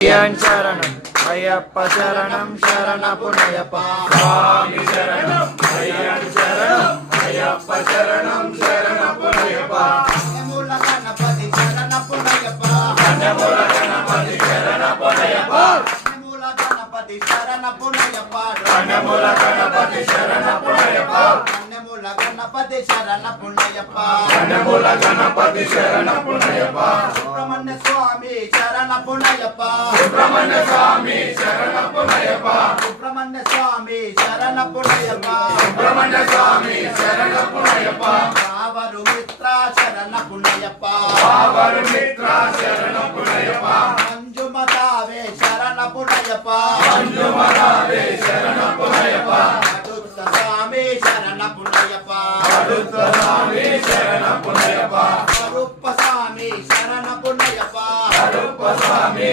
శరణం అయ్యప్ప శరణం శరణపునయప్ప స్వామి శరణం అయ్యప్ప శరణం అయ్యప్ప శరణం శరణపునయప్ప కన్నెమూల గణపతి శరణపునయప్ప కన్నెమూల గణపతి శరణపునయప్ప కన్నెమూల గణపతి శరణపునయప్ప కన్నెమూల గణపతి శరణపునయప్ప కన్నెమూల గణపతి శరణపునయప్ప కన్నెమూల గణపతి శరణపునయప్ప సుబ్రహ్మణ్య స్వామి శరణపునయప్ప సుబ్రహ్మణ్య స్వామి శరణపునయప్ప సుబ్రహ్మణ్య స్వామి శరణపునయప్ప సుబ్రహ్మణ్య స్వామి శరణపునయప్ప కావరు మిత్ర శరణపునయప్ప కావరు మిత్ర శరణపునయప్ప మంజుమతావే శరణపునయప్ప మంజుమరావే శరణపునయప్ప అడుత్త స్వామి శరణపునయప్ప అడుత్త స్వామి శరణపునయప్ప స్వరూప స్వామి శరణపునయప్ప అరుప్ప స్వామి